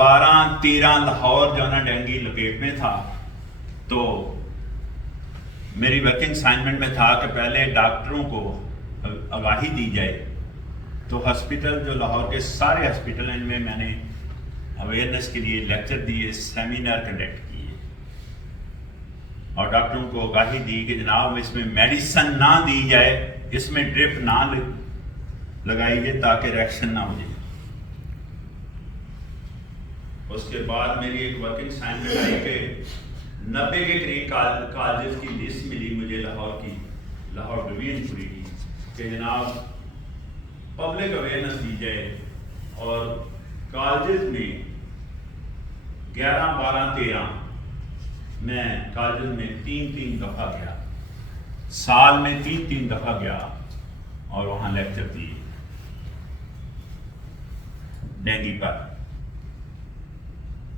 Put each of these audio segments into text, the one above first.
11-13 لاہور جو ہے نا ڈینگی لپیٹ میں تھا، تو میری ورکنگ اسائنمنٹ میں تھا کہ پہلے ڈاکٹروں کو آگاہی دی جائے. تو ہاسپٹل جو لاہور کے سارے ہاسپٹل ان میں نے اویئرنیس کے لیے لیکچر دیے، سیمینار کنڈکٹ کیے اور ڈاکٹروں کو آگاہی دی کہ جناب اس میں میڈیسن نہ دی جائے، اس میں ڈرپ نہ لگائی جائے تاکہ ریئیکشن نہ ہو جائے. اس کے بعد میری ایک ورکنگ اسائنمنٹ آئی کہ 90 کے قریب کالجز کی لسٹ ملی مجھے لاہور کی، لاہور ڈویژن پوری کی، کہ جناب پبلک اویئرنیس دی جائے. اور کالجز میں 11 12 13 میں کالجز میں 3 دفعہ گیا، سال میں 3 دفعہ گیا اور وہاں لیکچر دیے ڈینگی پر.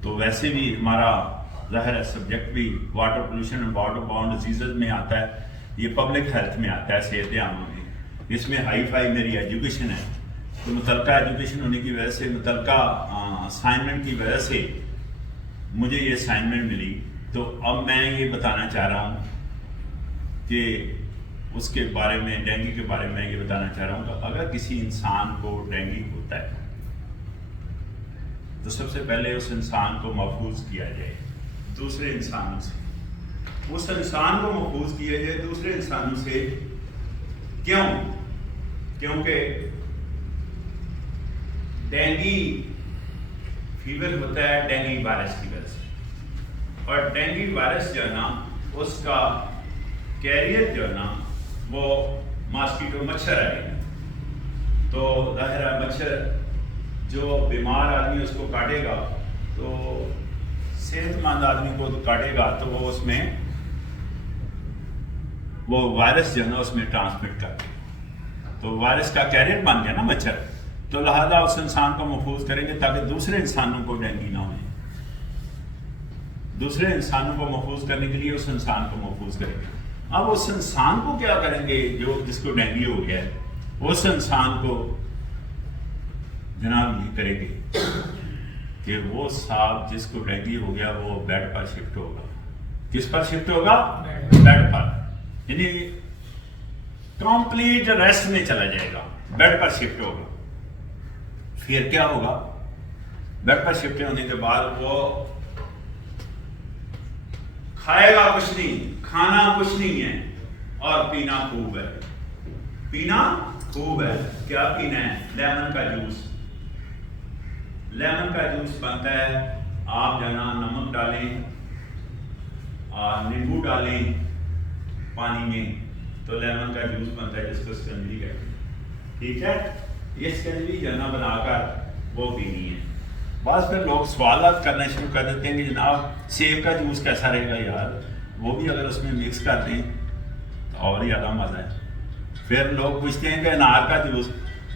تو ویسے بھی ہمارا ظاہر ہے سبجیکٹ بھی واٹر پولوشن اور واٹر باؤنڈ ڈیزیزز میں آتا ہے، یہ پبلک ہیلتھ میں آتا ہے، صحت عامہ میں. اس میں ہائی فائی میری ایجوکیشن ہے، تو متعلقہ ایجوکیشن ہونے کی وجہ سے، متعلقہ اسائنمنٹ کی وجہ سے مجھے یہ اسائنمنٹ ملی. تو اب میں یہ بتانا چاہ رہا ہوں کہ اس کے بارے میں، ڈینگی کے بارے میں یہ بتانا چاہ رہا ہوں کہ اگر کسی انسان کو ڈینگی ہوتا ہے تو سب سے پہلے اس انسان کو محفوظ کیا جائے دوسرے انسانوں سے. اس انسان کو محفوظ کیا جائے دوسرے انسانوں سے. کیوں؟ کیونکہ ڈینگی فیور ہوتا ہے ڈینگی وائرس کی وجہ سے، اور ڈینگی وائرس جو ہے نا اس کا کیریئر جو ہے نا وہ ماسکیٹو مچھر ہے. تو ظاہر ہے مچھر جو بیمار آدمی اس کو کاٹے گا تو صحت مند آدمی کو کاٹے گا تو وہ اس میں وہ وائرس جو ہے نا اس میں ٹرانسمٹ کرتے ہیں. تو وائرس کا کیریئر بن گیا نا مچھر، تو لہذا اس انسان کو محفوظ کریں گے تاکہ دوسرے انسانوں کو ڈینگی نہ ہو. دوسرے انسانوں کو محفوظ کرنے کے لیے اس انسان کو محفوظ کریں گے. اب اس انسان کو کیا کریں گے جو جس کو ڈینگی ہو گیا ہے؟ اس انسان کو جناب یہ کریں گے کہ وہ صاحب جس کو ڈینگی ہو گیا وہ بیڈ پر شفٹ ہوگا. کس پر شفٹ ہوگا؟ بیڈ پر. یعنی کمپلیٹ ریسٹ میں چلا جائے گا، بیڈ پر شفٹ ہوگا. پھر کیا ہوگا؟ بیڈ پر شفٹ ہونے کے بعد وہ کھائے گا کچھ نہیں، کھانا کچھ نہیں ہے، اور پینا خوب ہے. پینا خوب ہے. کیا پینا ہے؟ لیمن کا جوس. لیمن کا جوس بنتا ہے، آپ جانا نمک ڈالیں اور نیمبو ڈالیں پانی میں تو لیمن کا جوس بنتا ہے جس کو سکنجی کہتے ہیں. ٹھیک ہے، یہ سکنجی جانا بنا کر وہ پینی ہے. بعض پھر لوگ سوالات کرنا شروع کر دیتے ہیں کہ جناب سیب کا جوس کیسا رہے گا یار، وہ بھی اگر اس میں مکس کر دیں تو اور زیادہ مزہ ہے. پھر لوگ پوچھتے ہیں کہ انار کا جوس.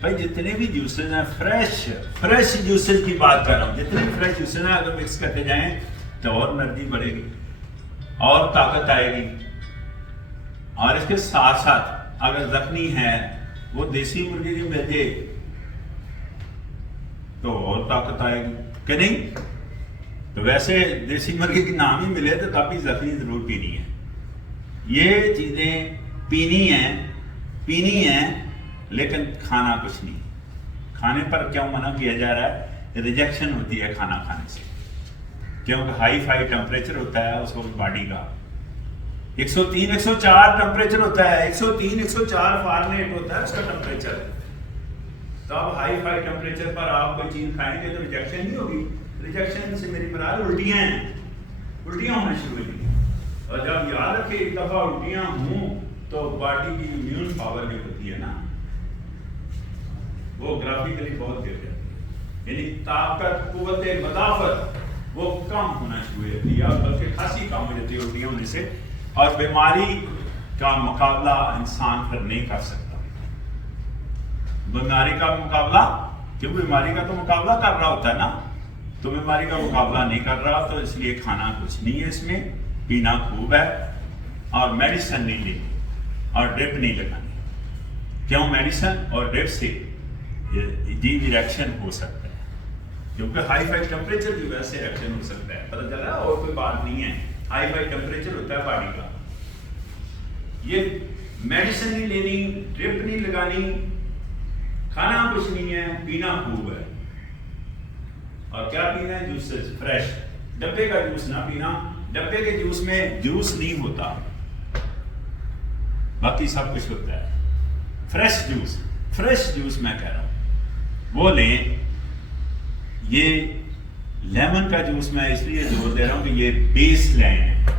بھائی جتنے بھی جوسز ہیں فریش جوسز کی بات کر رہا ہوں، جتنے بھی فریش جوسز ہیں اگر مکس کرتے جائیں تو اور انرجی بڑھے گی اور طاقت آئے گی. اور اس کے ساتھ ساتھ اگر زخمی ہے وہ دیسی مرغی کی مل جائے تو اور طاقت آئے گی کہ نہیں. تو ویسے دیسی مرغی کی نام ہی ملے تو کافی زخمی ضرور پینی ہے. یہ چیزیں پینی ہیں لیکن کھانا کچھ نہیں. کھانے پر کیوں منع کیا جا رہا ہے؟ ریجیکشن ہوتی ہے کھانا کھانے سے، کیونکہ ہائی فائی ٹمپریچر ہوتا ہے اس وقت باڈی کا 103 104 ٹمپریچر ہوتا ہے، 103 104 فارنہائٹ ہوتا ہے اس کا ٹمپریچر. تو اب ہائی فائی ٹمپریچر پر آپ کوئی چیز کھائیں گے تو ریجیکشن نہیں ہوگی. ریجیکشن سے میری مراد الٹیاں ہیں، الٹیاں ہونا شروع ہوئی. اور جب یاد رکھے ایک دفعہ الٹیاں ہوں تو باڈی کی امیون پاور جو ہوتی ہے نا وہ گرافیکلی بہت گر جاتی ہے. یعنی طاقت، قوت مدافعت وہ کم ہونا شروع ہوتی ہے، بلکہ خاصی کم ہو جاتی ہے الٹیاں ہونے سے. اور بیماری کا مقابلہ انسان پھر نہیں کر سکتا. بیماری کا مقابلہ، کیوں بیماری کا تو مقابلہ کر رہا ہوتا ہے نا، تو بیماری کا مقابلہ نہیں کر رہا تو اس لیے کھانا کچھ نہیں ہے اس میں، پینا خوب ہے اور میڈیسن نہیں لینی اور ڈرپ نہیں لگانی. کیوں؟ میڈیسن اور ڈرپ سے ڈی ریئیکشن ہو سکتا ہے. کیونکہ ہائی فائی ٹیمپریچر کی وجہ سے ریئیکشن ہو سکتا ہے. پتہ چلا اور کوئی بات نہیں ہے, ہائی فائی ٹیمپریچر ہوتا ہے باڈی کا. یہ میڈیسن نہیں لینی, ڈرپ نہیں لگانی, کھانا کچھ نہیں ہے, پینا خوب ہے. اور کیا پینا ہے؟ Juices fresh. ڈبے کا جوس نہ پینا, ڈبے کے جوس میں جوس نہیں ہوتا, باقی سب کچھ ہوتا ہے. فریش جوس, فریش جوس میں کہہ رہا ہوں وہ لیں. یہ لیمن کا جوس میں اس لیے زور دے رہا ہوں کہ یہ بیس لائن ہے,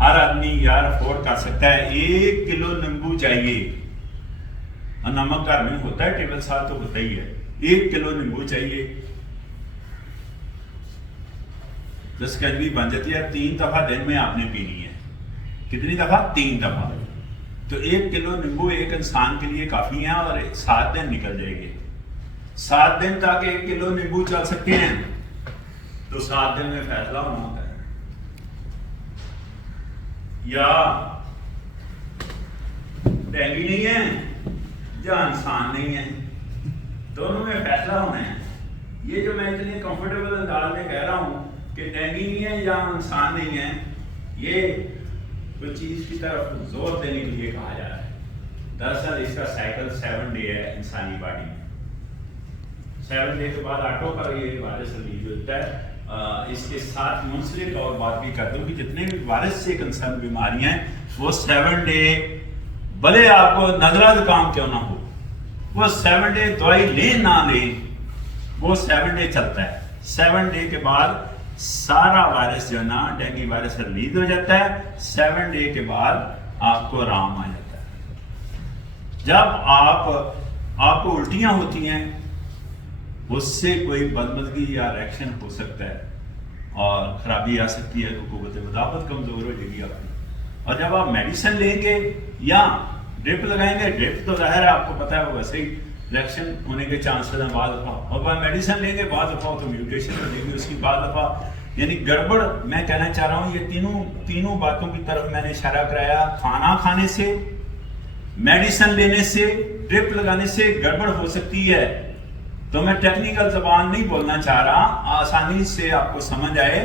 ہر آدمی یار افورڈ کر سکتا ہے. 1 کلو نیمبو چاہیے, اور نمک گھر میں ہوتا ہے, ٹیبل سالٹ تو ہوتا ہی ہے. 1 کلو نیمبو چاہیے, 10 کیلوری بن جاتی ہے. 3 دفعہ دن میں آپ نے پینی ہے. کتنی دفعہ؟ 3 دفعہ. تو 1 کلو نیمبو ایک انسان کے لیے کافی ہے, اور 7 دن نکل جائے گے. 7 دن تک 1 کلو نیمبو چل سکتے ہیں, تو 7 دن میں فیصلہ ہونا ہوتا ہے. یا ڈینگی نہیں ہے یا انسان نہیں ہے, دونوں میں فیصلہ ہونا ہے. یہ جو میں اتنے کمفرٹیبل انداز میں کہہ رہا ہوں کہ ڈینگی نہیں ہے یا انسان نہیں ہے, یہ کوئی چیز کی طرف زور دینے کے لیے کہا جا رہا ہے. دراصل اس کا سائیکل 7 ڈے ہے انسانی باڈی میں. 7 ڈے کے بعد آٹو پر یہ وائرس ریلیز ہوتا ہے. اس کے ساتھ منسلک اور بات بھی کر دوں کہ جتنے بھی وائرس سے کنسرن بیماریاں ہیں وہ 7 ڈے, بھلے آپ کو نزلہ زکام کیوں نہ ہو, وہ 7 ڈے دوائی لیں نہ لیں, وہ 7 ڈے چلتا ہے. 7 ڈے کے بعد سارا وائرس جو ہے نا, ڈینگی وائرس ریلیز ہو جاتا ہے. 7 ڈے کے بعد آپ کو آرام آ جاتا ہے. جب آپ کو الٹیاں ہوتی ہیں, اس سے کوئی بدمزگی یا ریئیکشن ہو سکتا ہے اور خرابی آ سکتی ہے, تو قوت مدافعت کمزور ہو جائے گی آپ کی. اور جب آپ میڈیسن لیں گے یا ڈرپ لگائیں گے, ڈرپ تو ظاہر ہے آپ کو پتہ ہے وہ ویسے ہی ریئیکشن ہونے کے چانسز ہیں بعض دفعہ, اور میڈیسن لیں گے بعض دفعہ تو میوٹیشن ہو جائے گی اس کی بعض دفعہ. یعنی گڑبڑ میں کہنا چاہ رہا ہوں, یہ تینوں باتوں کی طرف میں نے اشارہ کرایا. کھانا کھانے سے, میڈیسن لینے سے, ڈرپ لگانے سے گڑبڑ ہو سکتی ہے. تو میں ٹیکنیکل زبان نہیں بولنا چاہ رہا, آسانی سے آپ کو سمجھ آئے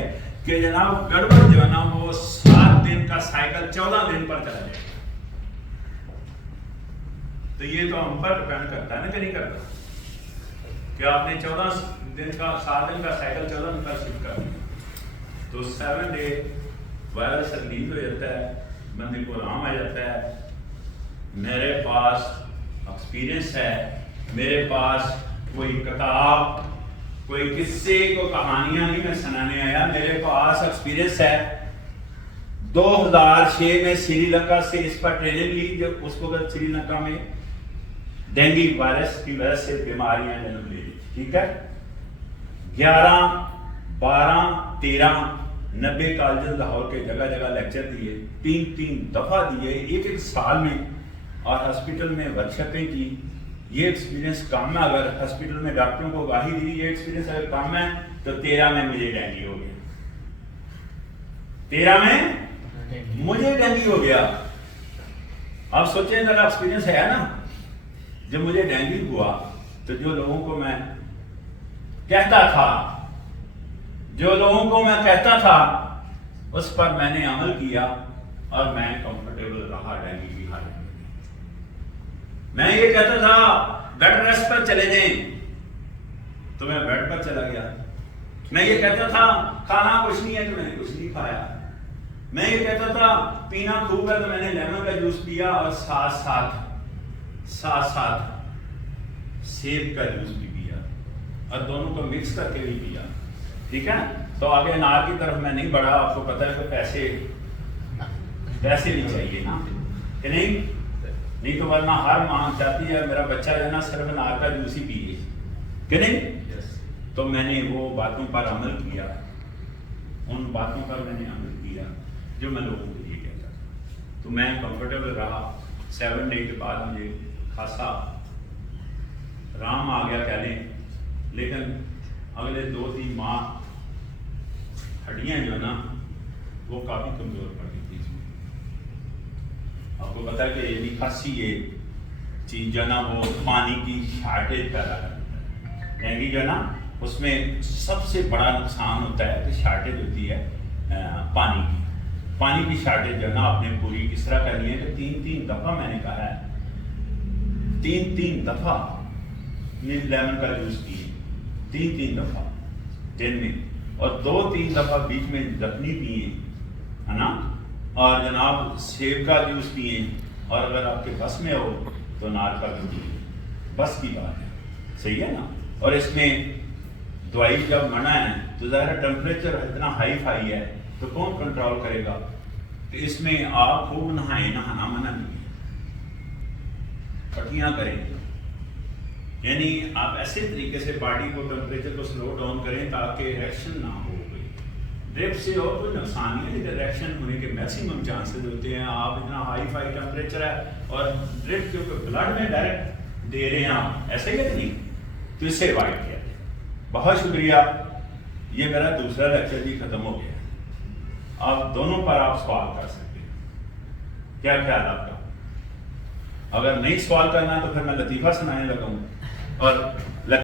کہ جناب گڑبڑ جو ہے نا وہ 7 دن کا سائیکل 14 دن پر چلا جائے. تو یہ تو ہم پر ڈپینڈ کرتا ہے نا کہ نہیں کرتا, کہ آپ نے 14 دن کا 7 دن کا سائیکل 14 دن پر شفٹ کر دیا, تو 7 ڈے وائرس ریلیز ہو جاتا ہے, بندے کو آرام آ جاتا ہے. میرے پاس ایکسپیرئنس ہے, میرے پاس کوئی کتاب, کوئی قصے کو کہانیاں نہیں میں سنانے آیا, میرے پاس ایکسپیرئنس ہے. 2006 میں سری لنکا سے اس پر ٹریننگ لی, جب اس وقت سری لنکا میں ڈینگی وائرس کی وجہ سے بیماریاں جنم لے لی. ٹھیک ہے, 11 12 13 90 کالجز لاہور کے جگہ جگہ لیکچر دیے, 3 دفعہ دیے ایک سال میں, اور ہاسپٹل میں ورکشاپیں کی. یہ ایکسپیرینس کام ہے, اگر ہاسپٹل میں ڈاکٹروں کو گواہی دی, یہ ایکسپیرینس اگر کام ہے, تو 13 میں مجھے ڈینگی ہو گیا. 13 میں مجھے ڈینگی ہو گیا. آپ سوچیں اگر ایکسپیرینس ہے نا, جب مجھے ڈینگی ہوا تو جو لوگوں کو میں کہتا تھا اس پر میں نے عمل کیا, اور میں کمفرٹیبل رہا ڈینگی کی حالت میں. میں یہ کہتا تھا بیڈ ریسٹ پر چلے جائیں, تو میں بیڈ پر چلا گیا. میں یہ کہتا تھا کھانا کچھ نہیں ہے, تو میں نے کچھ نہیں کھایا. میں یہ کہتا تھا پینا خوب ہے, تو میں نے لیمن کا جوس پیا, اور ساتھ ساتھ سیب کا جوس بھی پیا, اور دونوں کو مکس کر کے بھی پیا. ٹھیک ہے, تو آگے انار کی طرف میں نہیں بڑھا. آپ کو پتا ہے کہ پیسے نہیں چاہیے نا, کہ نہیں تو ورنہ ہر ماں چاہتی ہے میرا بچہ جو ہے نا صرف انار کا جوس ہی پیے, کہ نہیں. تو میں نے وہ باتوں پر عمل کیا, ان باتوں پر میں نے عمل کیا جو میں لوگوں کے لیے کہتا تھا. تو میں کمفرٹیبل رہا. 7 ڈے کے بعد مجھے خاصا آرام آ گیا کہہ لیں, لیکن اگلے 2-3 ماہ ہڈیاں جو ہے نا وہ کافی کمزور پڑ گئی تھی. آپ کو پتا ہے کہ یہ خاصی یہ چیز جو ہے نا وہ پانی کی شارٹیج پیدا کرتی ہے. ڈینگی جو ہے نا اس میں سب سے بڑا نقصان ہوتا ہے کہ شارٹیج ہوتی ہے پانی کی شارٹیج جو ہے نا آپ نے پوری کس طرح کرنی ہے کہ 3 دفعہ میں نے کہا ہے 3 دفعہ لیمن کا جوس پیے 3 دفعہ دن میں اور 2-3 دفعہ بیچ میں دکنی پیئیں ہے نا اور جناب سیب کا جوس پئیں اور اگر آپ کے بس میں ہو تو نار کا بھی پیئیں بس کی بات ہے صحیح ہے نا اور اس میں دوائی جب منع ہے تو ظاہر ٹیمپریچر اتنا ہائی فائی ہے تو کون کنٹرول کرے گا تو اس میں آپ خوب نہائیں نہانا منع نہیں ہے پٹیاں کریں یعنی آپ ایسے طریقے سے باڈی کو ٹیمپریچر کو سلو ڈاؤن کریں تاکہ ریئیکشن نہ ہو ڈرپ سے اور کوئی نقصان نہیں ہے لیکن ریئیکشن ہونے کے میکسیمم چانسز ہوتے ہیں آپ اتنا ہائی فائی ٹیمپریچر ہے اور ڈرپ کے اوپر بلڈ میں ڈائریکٹ دے رہے ہیں آپ ایسا ہی ہے کہ نہیں تو اس سے اوائڈ کیا جائے بہت شکریہ یہ میرا دوسرا لیکچر بھی ختم ہو گیا آپ دونوں پر آپ سوال کر سکتے ہیں کیا خیال آپ کا اگر نہیں سوال کرنا تو پھر میں لطیفہ سنانے لگا ہوں اور